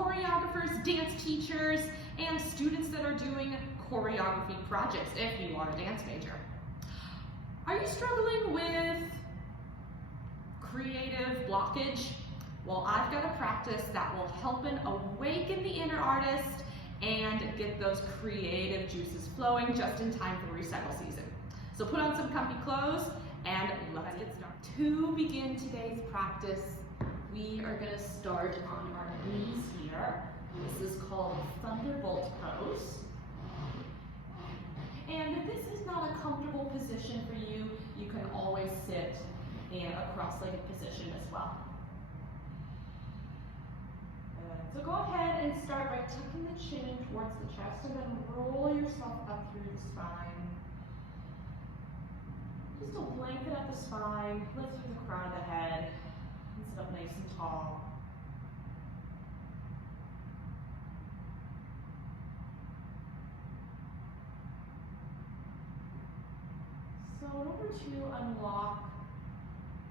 choreographers, dance teachers, and students that are doing choreography projects if you are a dance major. Are you struggling with creative blockage? Well, I've got a practice that will help awaken the inner artist and get those creative juices flowing just in time for recital season. So put on some comfy clothes and let's get started. To begin today's practice, we are going to start on our knees here. This is called Thunderbolt Pose. And if this is not a comfortable position for you, you can always sit in a cross-legged position as well. So go ahead and start by tucking the chin towards the chest and then roll yourself up through the spine. Just to lengthen up the spine, lift through the crown of the head, and sit up nice and tall. So in order to unlock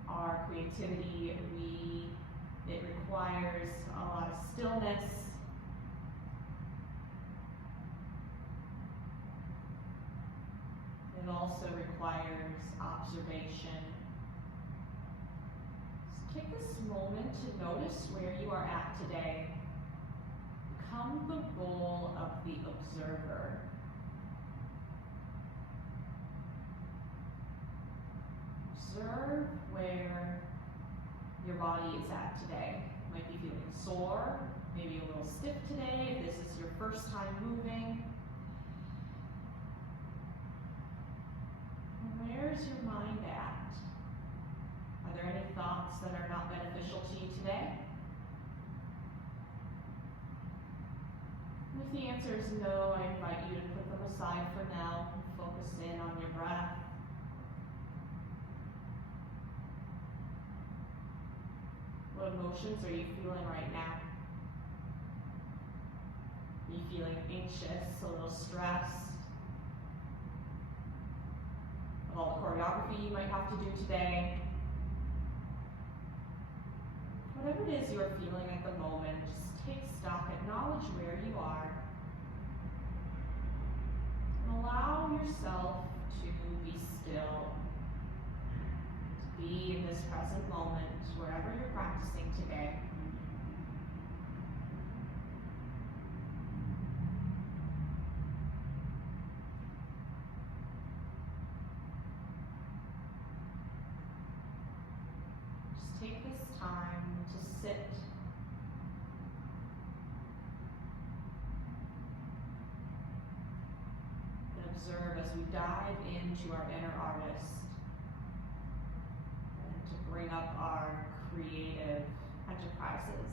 our creativity, it requires a lot of stillness. It also requires observation. So take this moment to notice where you are at today. Become the role of the observer. Observe where your body is at today. You might be feeling sore, maybe a little stiff today if this is your first time moving. Where's your mind at? Are there any thoughts that are not beneficial to you today? If the answer is no, I invite you to put them aside for now and focus in on your breath. What emotions are you feeling right now? Are you feeling anxious, a little stressed? Of all the choreography you might have to do today? Whatever it is you're feeling at the moment, just take stock, acknowledge where you are, and allow yourself to be still. Be in this present moment, wherever you're practicing today. Just take this time to sit and observe as we dive into our inner artist. Bring up our creative enterprises.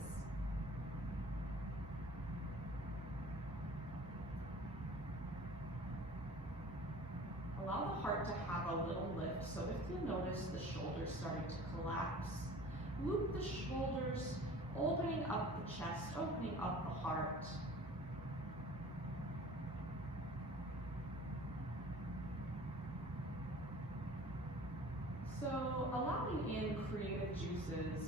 Allow the heart to have a little lift, so if you'll notice the shoulders starting to collapse, loop the shoulders, opening up the chest, opening up the heart. So allowing in creative juices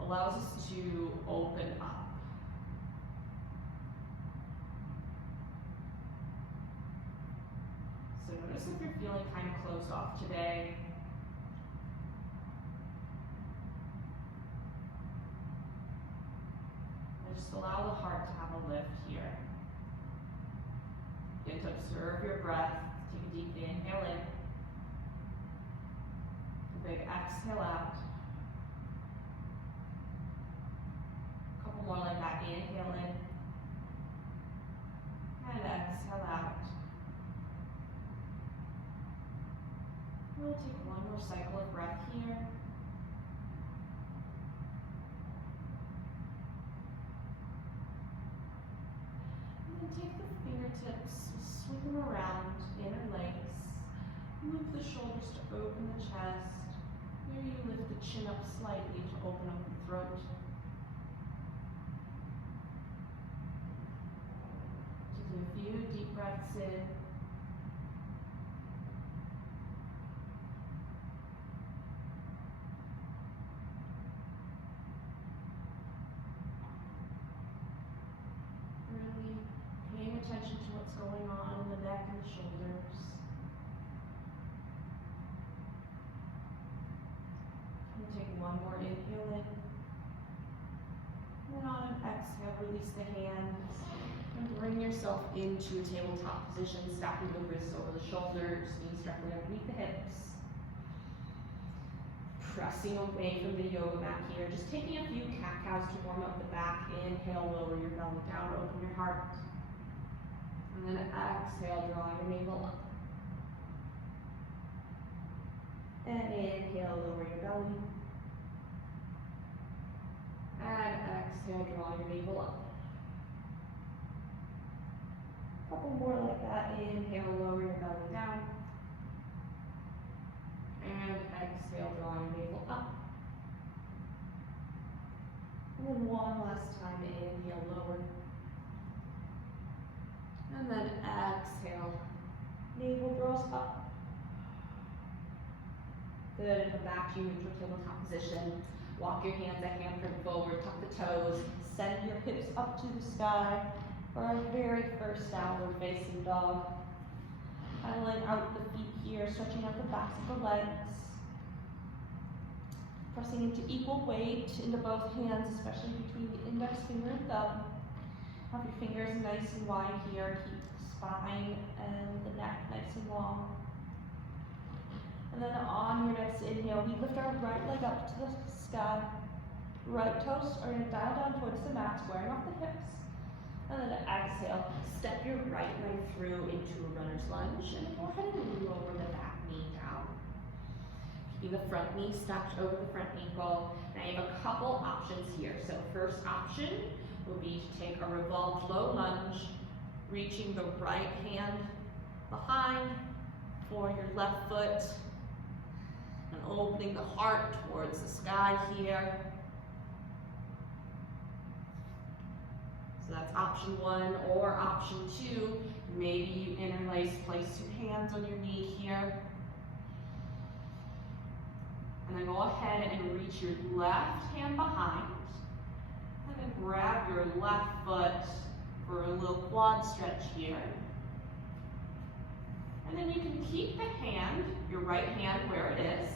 allows us to open up. So notice if you're feeling kind of closed off today. And just allow the heart to have a lift here. Begin to observe your breath. Take a deep inhale in. Big exhale out. A couple more like that. Inhale in. And exhale out. We'll take one more cycle of breath here. And then take the fingertips, swing them around, interlace. Move the shoulders to open the chest. Here you lift the chin up slightly to open up the throat. Just a few deep breaths in. one more inhale in. And on an exhale, release the hands. And bring yourself into a tabletop position, stacking the wrists over the shoulders, knees directly underneath the hips. Pressing away from the yoga mat here, just taking a few cat-cows to warm up the back. Inhale, lower your belly down, open your heart. And then exhale, draw your navel up. And inhale, lower your belly. And exhale, draw your navel up. Couple more like that. Inhale, lower your belly down. And exhale, draw your navel up. And then one last time, inhale, lower. And then exhale, navel draws up. Good, and come back to your neutral tabletop position. Walk your hands a handprint forward, tuck the toes, send your hips up to the sky for our very first downward facing dog. Pedaling out the feet here, stretching out the backs of the legs. Pressing into equal weight into both hands, especially between the index finger and thumb. Have your fingers nice and wide here. Keep the spine and the neck nice and long. And then on your next inhale, we lift our right leg up to the sky. Right toes are going to dial down towards the mat, squaring off the hips. And then exhale, step your right leg through into a runner's lunge. And go ahead and lower the back knee down. Keeping the front knee stacked over the front ankle. Now you have a couple options here. So first option will be to take a revolved low lunge, reaching the right hand behind for your left foot, and opening the heart towards the sky here. So that's option one, or option two, maybe you interlace, place your hands on your knee here. And then go ahead and reach your left hand behind. And then grab your left foot for a little quad stretch here. And then you can keep the hand, your right hand where it is,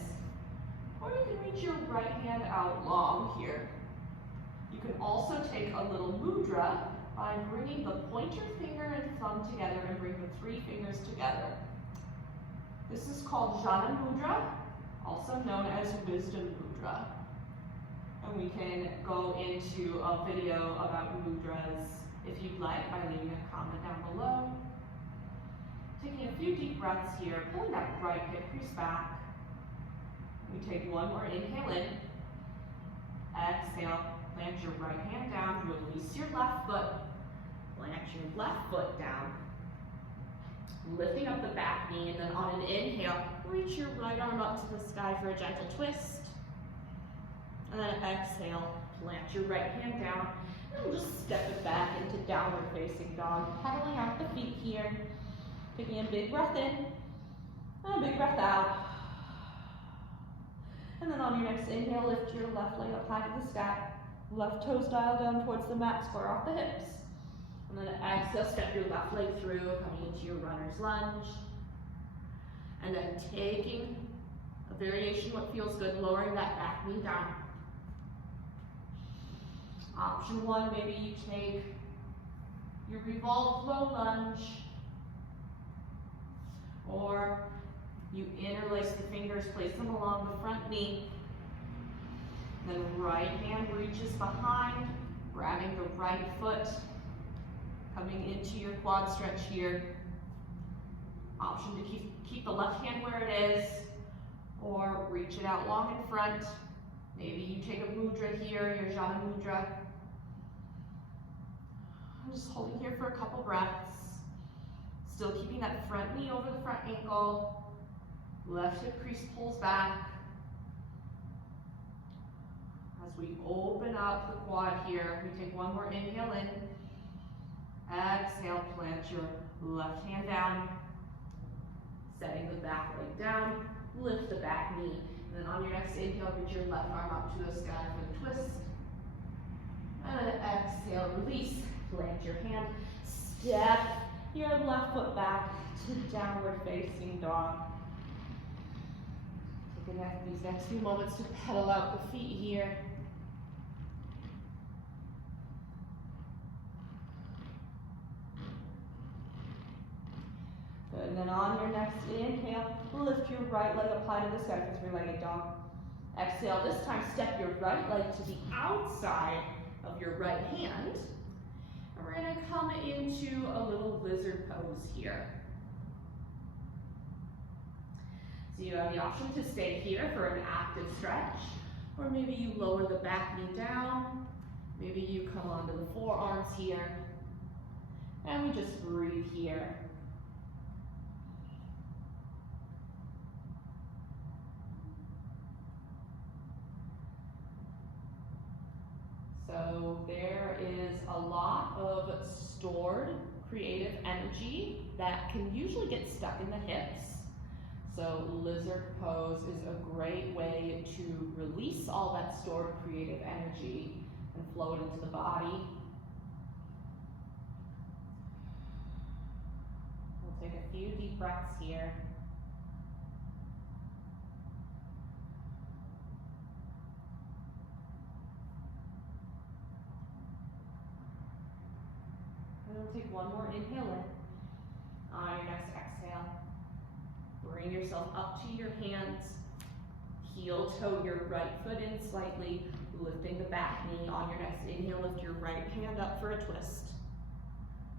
or you can reach your right hand out long here. You can also take a little mudra by bringing the pointer finger and thumb together and bring the three fingers together. This is called Jana Mudra, also known as wisdom mudra. And we can go into a video about mudras if you'd like by leaving a comment down below. Taking a few deep breaths here, pulling that right hip crease back. We take one more inhale in. Exhale, plant your right hand down, release your left foot, plant your left foot down. Lifting up the back knee, and then on an inhale, reach your right arm up to the sky for a gentle twist. And then exhale, plant your right hand down, and we'll just step it back into downward facing dog, pedaling out the feet here. Taking a big breath in, and a big breath out. And then on your next inhale, lift your left leg up high to the sky. Left toes dial down towards the mat, square off the hips. And then exhale, step your left leg through, coming into your runner's lunge. And then taking a variation what feels good, lowering that back knee down. Option one, maybe you take your revolved low lunge, or you interlace the fingers, place them along the front knee. Then right hand reaches behind, grabbing the right foot, coming into your quad stretch here. Option to keep the left hand where it is, or reach it out long in front. Maybe you take a mudra here, your Jana Mudra. I'm just holding here for a couple breaths. Still keeping that front knee over the front ankle. Left hip crease pulls back. As we open up the quad here, we take one more inhale in. Exhale, plant your left hand down. Setting the back leg down. Lift the back knee. And then on your next inhale, reach your left arm up to the sky for the twist. And then exhale, release. Plant your hand. Step your left foot back to downward facing dog. Take These next few moments to pedal out the feet here. Good, and then on your next inhale, lift your right leg up high to the sky for three-legged dog. Exhale, this time step your right leg to the outside of your right hand. And we're gonna come into a little lizard pose here. So you have the option to stay here for an active stretch, or maybe you lower the back knee down. Maybe you come onto the forearms here, and we just breathe here. So there is a lot of stored creative energy that can usually get stuck in the hips. So lizard pose is a great way to release all that stored creative energy and flow it into the body. We'll take a few deep breaths here. And we'll take one more inhale in. On your next exhale, bring yourself up to your hands. Heel toe your right foot in slightly, lifting the back knee. On your next inhale, lift your right hand up for a twist.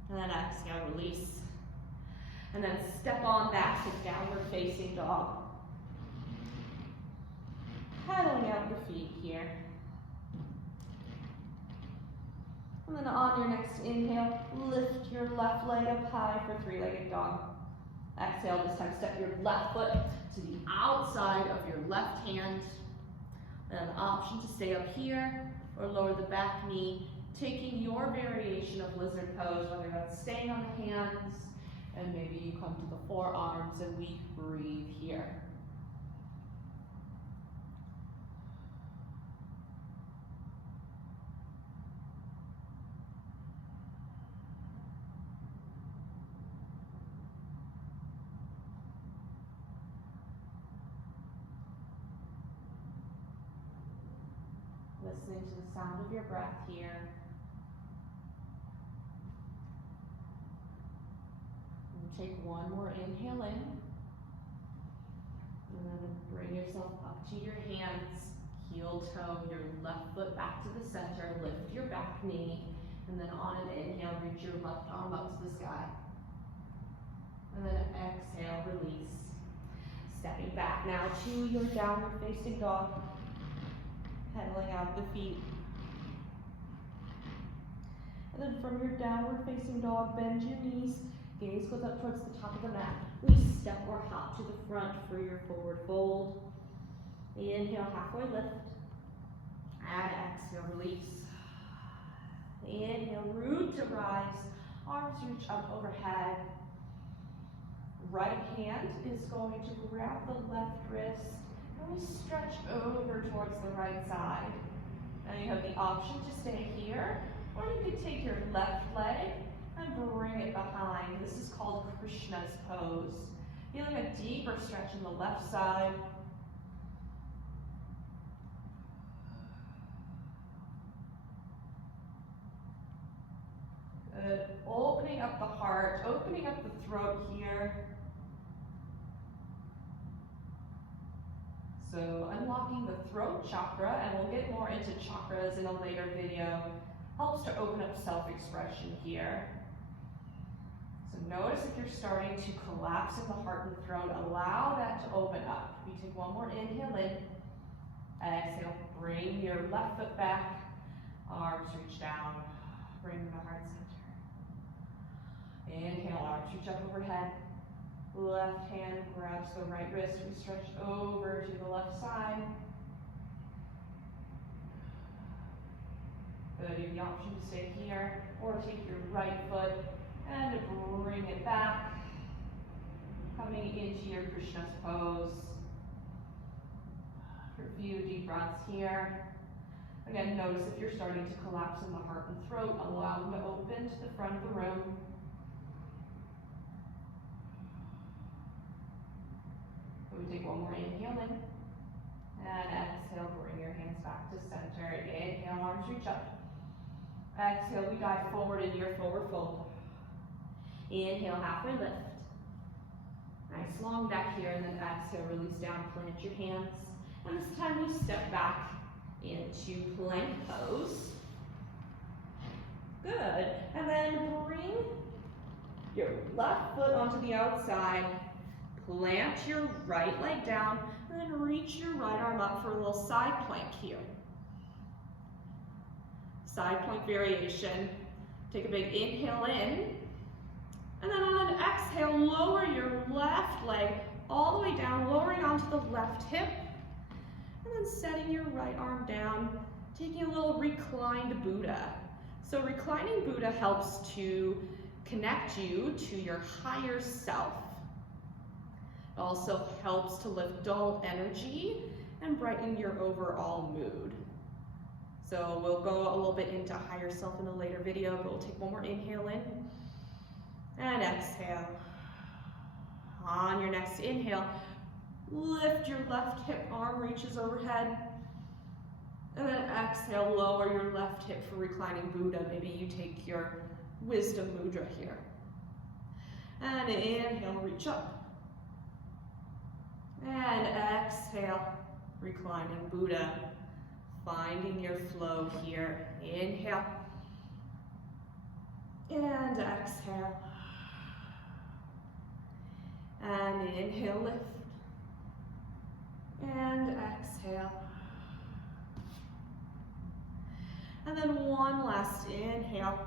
And then exhale, release. And then step on back to downward facing dog. Pedaling out the feet here. And then on your next inhale, lift your left leg up high for three-legged dog. Exhale, this time step your left foot to the outside of your left hand. And an option to stay up here or lower the back knee, taking your variation of lizard pose, whether that's staying on the hands, and maybe you come to the forearms and we breathe here. Listening to the sound of your breath here. And take one more inhale in. And then bring yourself up to your hands. Heel toe your left foot back to the center. Lift your back knee. And then on an inhale, reach your left arm up to the sky. And then exhale, release. Stepping back now to your downward facing dog. Pedaling out the feet. And then from your downward facing dog, bend your knees, gaze goes up towards the top of the mat. We step or hop to the front for your forward fold. Inhale, halfway lift. And exhale, release. Inhale, root to rise. Arms reach up overhead. Right hand is going to grab the left wrist. And we stretch over towards the right side. Now you have the option to stay here, or you could take your left leg and bring it behind. This is called Krishna's pose. Feeling a deeper stretch in the left side. Good. Opening up the heart, opening up the throat here. So unlocking the throat chakra, and we'll get more into chakras in a later video, helps to open up self-expression here. So notice if you're starting to collapse in the heart and throat, allow that to open up. We take one more inhale in, exhale, bring your left foot back, arms reach down, bring the heart center. Inhale, arms reach up overhead. Left hand grabs the right wrist. We stretch over to the left side. Good. You have the option to stay here or take your right foot and bring it back. Coming into your Krishna's pose. For a few deep breaths here. Again, notice if you're starting to collapse in the heart and throat, allow them to open to the front of the room. We take one more inhale in. And exhale, bring your hands back to center. Inhale, arms reach up. Exhale, we dive forward in your forward fold. Inhale, halfway lift. Nice long neck here, and then exhale, release down, plant your hands. And this time we step back into plank pose. Good. And then bring your left foot onto the outside. Plant your right leg down, and then reach your right arm up for a little side plank here. Side plank variation. Take a big inhale in, and then on an exhale, lower your left leg all the way down, lowering onto the left hip, and then setting your right arm down, taking a little reclined Buddha. So reclining Buddha helps to connect you to your higher self. It also helps to lift dull energy and brighten your overall mood. So we'll go a little bit into higher self in a later video, but we'll take one more inhale in and exhale. On your next inhale, lift your left hip, arm reaches overhead. And then exhale, lower your left hip for reclining Buddha. Maybe you take your wisdom mudra here. And inhale, reach up. And exhale, reclining Buddha. Finding your flow here. Inhale. And exhale. And inhale, lift. And exhale. And then one last inhale.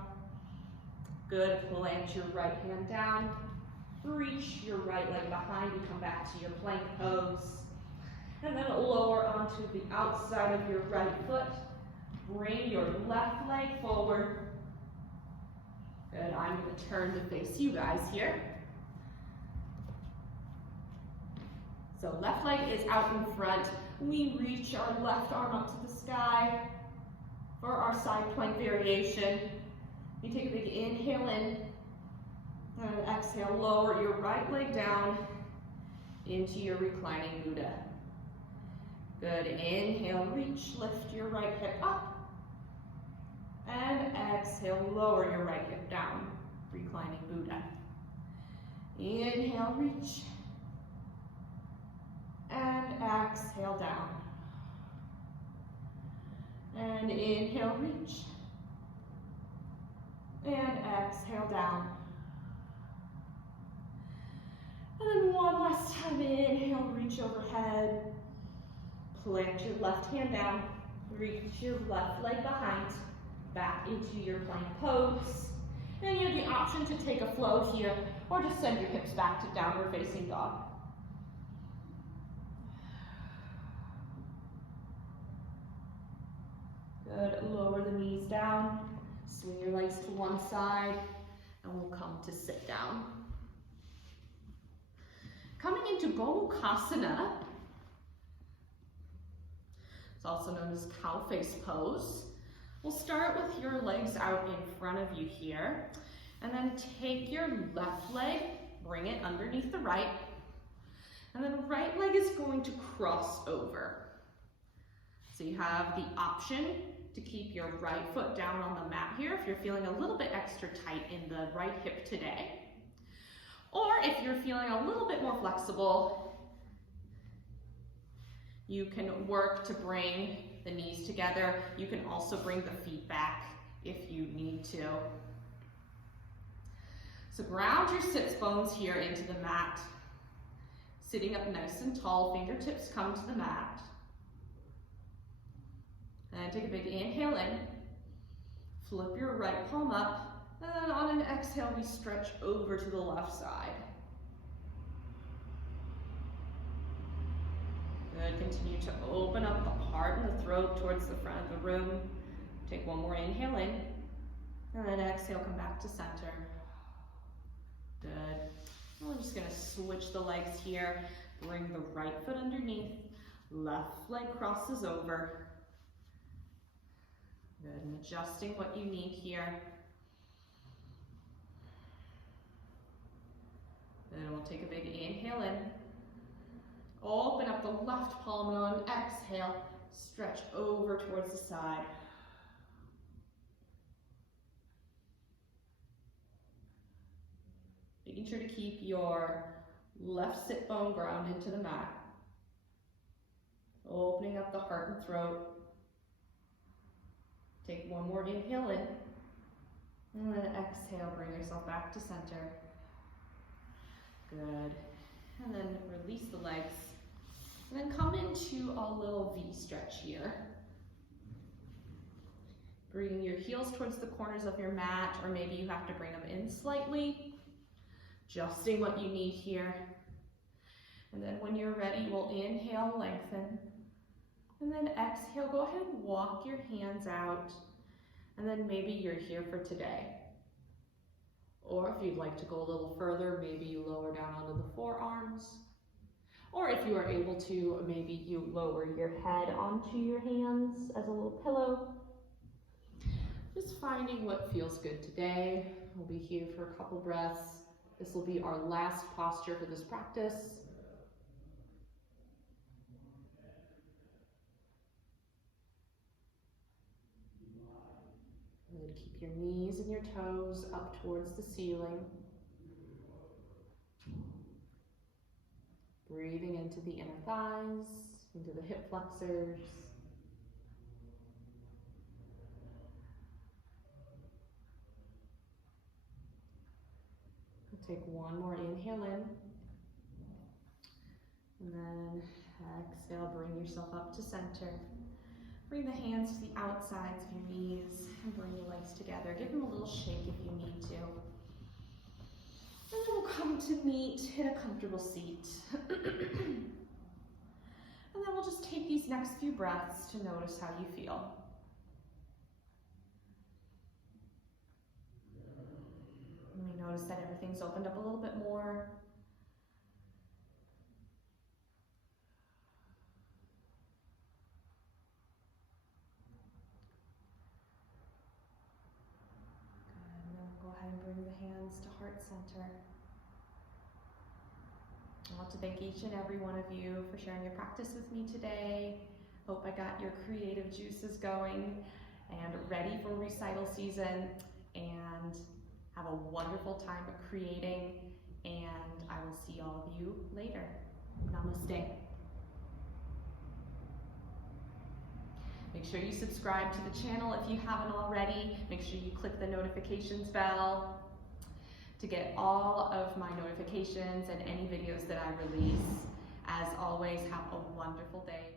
Good, plant your right hand down. Reach your right leg behind you, come back to your plank pose. And then lower onto the outside of your right foot. Bring your left leg forward. Good, I'm going to turn to face you guys here. So left leg is out in front. We reach our left arm up to the sky for our side plank variation. You take a big inhale in, and exhale, lower your right leg down into your reclining Buddha. Good, inhale, reach, lift your right hip up, and exhale, lower your right hip down, reclining Buddha. Inhale, reach, and exhale down. And inhale, reach, and exhale down. And then one last time, inhale, reach overhead. Plant your left hand down, reach your left leg behind, back into your plank pose. And you have the option to take a flow here, or just send your hips back to downward facing dog. Good, lower the knees down, swing your legs to one side, and we'll come to sit down. Coming into Gomukhasana, it's also known as cow face pose. We'll start with your legs out in front of you here, and then take your left leg, bring it underneath the right, and then the right leg is going to cross over. So you have the option to keep your right foot down on the mat here if you're feeling a little bit extra tight in the right hip today. Or if you're feeling a little bit more flexible, you can work to bring the knees together. You can also bring the feet back if you need to. So ground your sits bones here into the mat. Sitting up nice and tall, fingertips come to the mat. And take a big inhale in, flip your right palm up, and then on an exhale, we stretch over to the left side. Good, continue to open up the heart and the throat towards the front of the room. Take one more inhale in, and then exhale, come back to center. Good. And we're just gonna switch the legs here. Bring the right foot underneath, left leg crosses over. Good, and adjusting what you need here. Then we'll take a big inhale in, Open up the left palm and on exhale, stretch over towards the side. Making sure to keep your left sit bone grounded to the mat. Opening up the heart and throat. Take one more inhale in. And then exhale, bring yourself back to center. Good. And then release the legs. And then come into a little V stretch here. Bringing your heels towards the corners of your mat, or maybe you have to bring them in slightly. Adjusting what you need here. And then when you're ready, we'll inhale, lengthen. And then exhale, go ahead and walk your hands out. And then maybe you're here for today. Or if you'd like to go a little further, maybe you lower down onto the forearms. Or if you are able to, maybe you lower your head onto your hands as a little pillow. Just finding what feels good today. We'll be here for a couple breaths. This will be our last posture for this practice. Good. Keep your knees and your toes up towards the ceiling. Breathing into the inner thighs, into the hip flexors. Take one more inhale in. And then exhale, bring yourself up to center. Bring the hands to the outsides of your knees and bring your legs together. Give them a little shake if you need to. And then we'll come to meet in a comfortable seat. And then we'll just take these next few breaths to notice how you feel. You may notice that everything's opened up a little bit more. Go ahead and bring the hands to heart center. I want to thank each and every one of you for sharing your practice with me today. Hope I got your creative juices going and ready for recital season, and have a wonderful time creating, and I will see all of you later. Namaste. Make sure you subscribe to the channel if you haven't already. Make sure you click the notifications bell to get all of my notifications and any videos that I release. As always, have a wonderful day.